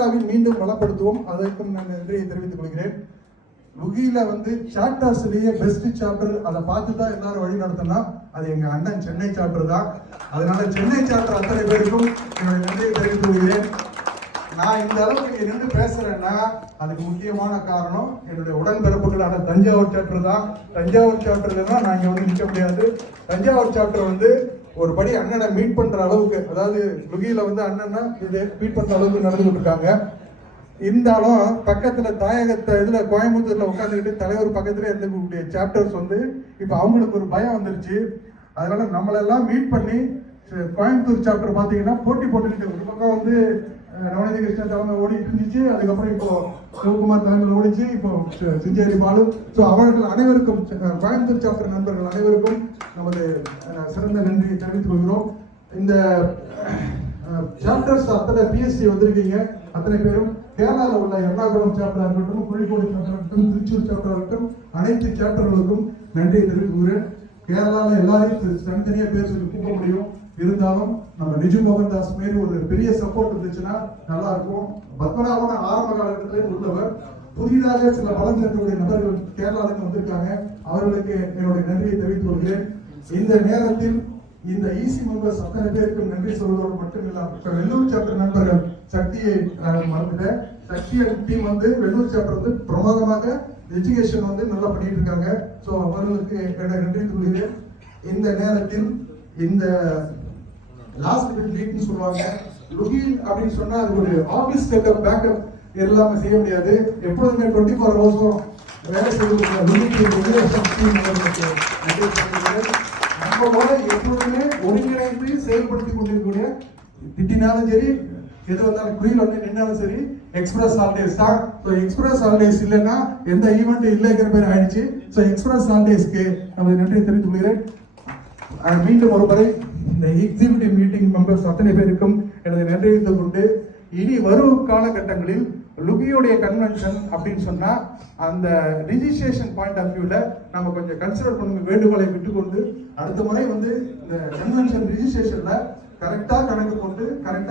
கேமராவில் மீண்டும் பலப்படுத்துவோம். அதற்கும் நான் நன்றியை தெரிவித்துக் கொள்கிறேன். லுகியில வந்து சாப்டர்ஸ்லயே பெஸ்ட் சாப்டர் அதை பார்த்து தான் எல்லாரும் வழி நடத்தணும். அது எங்க அண்ணன் சென்னை சாப்டர் தான். அதனால சென்னை சாப்டர் அத்தனை பேருக்கும் என்னுடைய நன்றியை தெரிவித்துக் கொள்கிறேன். நான் இந்த அளவுக்கு இங்க நின்று பேசுறேன்னா அதுக்கு முக்கியமான காரணம் என்னுடைய உடன்பிறப்புகளான தஞ்சாவூர் சாப்டர் தான். தஞ்சாவூர் சாப்டர்ல தான் நான் இங்க வந்து நிற்க முடியாது. தஞ்சாவூர் சாப்டர் வந்து ஒரு படி அண்ணனை மீட் பண்ற அளவுக்கு, அதாவது லுகியில வந்து அண்ணன்னா மீட் பண்ற அளவுக்கு நடந்துட்டு இருக்காங்க. இருந்தாலும் பக்கத்துல தாயகத்தை இதுல கோயம்புத்தூர்ல உட்காந்துக்கிட்டு தலைவர் பக்கத்துல இருக்கக்கூடிய சாப்டர்ஸ் வந்து இப்ப அவங்களுக்கு ஒரு பயம் வந்துருச்சு. அதனால நம்மளெல்லாம் மீட் பண்ணி கோயம்புத்தூர் சாப்டர் பாத்தீங்கன்னா போட்டி போட்டுக்கிட்டு ஒரு பக்கம் வந்து நவநீத கிருஷ்ணன் தலைமை ஓடிட்டு இருந்துச்சு. அதுக்கப்புறம் இப்போ சிவகுமார் தலைமையில் ஓடிச்சு. இப்போ சிஞ்சேரி பாலு. ஸோ அவர்கள் அனைவருக்கும், கோயம்புத்தூர் சாப்டர் நண்பர்கள் அனைவருக்கும் நமது சிறந்த நன்றியை தெரிவித்துக் கொள்கிறோம். இந்த சாப்டர்ஸ் அத்தனை பிஎஸ்சி வந்திருக்கீங்க. அத்தனை பேரும் கேரளாவில் உள்ள எர்ணாகுளம் சாப்டர் இருக்கட்டும், கோழிக்கோடு சாப்டர் இருக்கட்டும், திருச்சூர் சாப்டர் இருக்கட்டும், அனைத்து சாப்டர்களுக்கும் நன்றியை தெரிவித்துக்கிறேன். கேரளாவில் எல்லாரையும் தனித்தனியா பேர் சொல்லி கூப்பிட முடியும். இருந்தாலும் நம்ம நிஜு மோகன் தாஸ் மாரி ஒரு பெரிய சப்போர்ட் இருந்துச்சுன்னா நல்லா இருக்கும். பத்மநாபன ஆரம்ப காலகட்டத்திலே உள்ளவர். புதிதாக சில பலம் சேர்க்கக்கூடிய நபர்கள் கேரளாவுக்கு வந்திருக்காங்க. அவர்களுக்கு என்னுடைய நன்றியை தெரிவித்துக் கொள்கிறேன். இந்த நேரத்தில் இந்த ஈசி மெம்பர்ஸ் அத்தனை பேருக்கும் நன்றி சொல்வதோடு மட்டும் இல்லாமல் இப்ப வெள்ளூர் சாப்டர் நண்பர்கள் சக்தியை மறந்துட்டேன். சக்தியை டீம் வந்து வெள்ளூர் சாப்டர் வந்து பிரமாதமாக எஜுகேஷன் வந்து நல்லா பண்ணிட்டு இருக்காங்க. ஸோ அவர்களுக்கு என்னுடைய நன்றி சொல்கிறேன். இந்த நேரத்தில் இந்த லாஸ்ட் லீட்னு சொல்லுவாங்க. லுகி அப்படின்னு சொன்னா அது ஒரு ஆபீஸ் செட்டப் பேக்கப் எல்லாமே செய்ய முடியாது. எப்பொழுதுமே 24 ஹவர்ஸும் வேலை செய்யக்கூடிய நம்மளோட எப்பொழுதுமே ஒருங்கிணைந்து செயல்படுத்தி கொண்டிருக்கக்கூடிய திட்டினாலும் சரி, எது வந்தாலும் குயில் வந்து நின்னாலும் சரி, எக்ஸ்பிரஸ் ஹாலிடேஸ் தான். ஸோ எக்ஸ்பிரஸ் ஹாலிடேஸ் இல்லைன்னா எந்த ஈவெண்ட் இல்லைங்கிற பேர் ஆயிடுச்சு. ஸோ எக்ஸ்பிரஸ் ஹாலிடேஸ்க்கு நம்ம நன்றி தெரிவித்துக் கொள்கிறேன். மீண்டும் ஒரு முறை இந்த எக்ஸிகியூட்டிவ் மீட்டிங் மெம்பர்ஸ் அத்தனை பேருக்கும் எனது நன்றியை கொண்டு இனி வரும் காலகட்டங்களில் லுகியோடைய கன்வென்ஷன் அப்படின்னு சொன்னா அந்த ரிஜிஸ்ட்ரேஷன் பாயிண்ட் ஆஃப் வியூல நம்ம கொஞ்சம் கன்சிடர் பண்ணுங்க வேண்டுகோளை விட்டுக்கொண்டு அடுத்த முறை வந்து இந்த கன்வென்ஷன் ரிஜிஸ்ட்ரேஷன்ல கரெக்டா கணக்கு கொண்டு கரெக்டா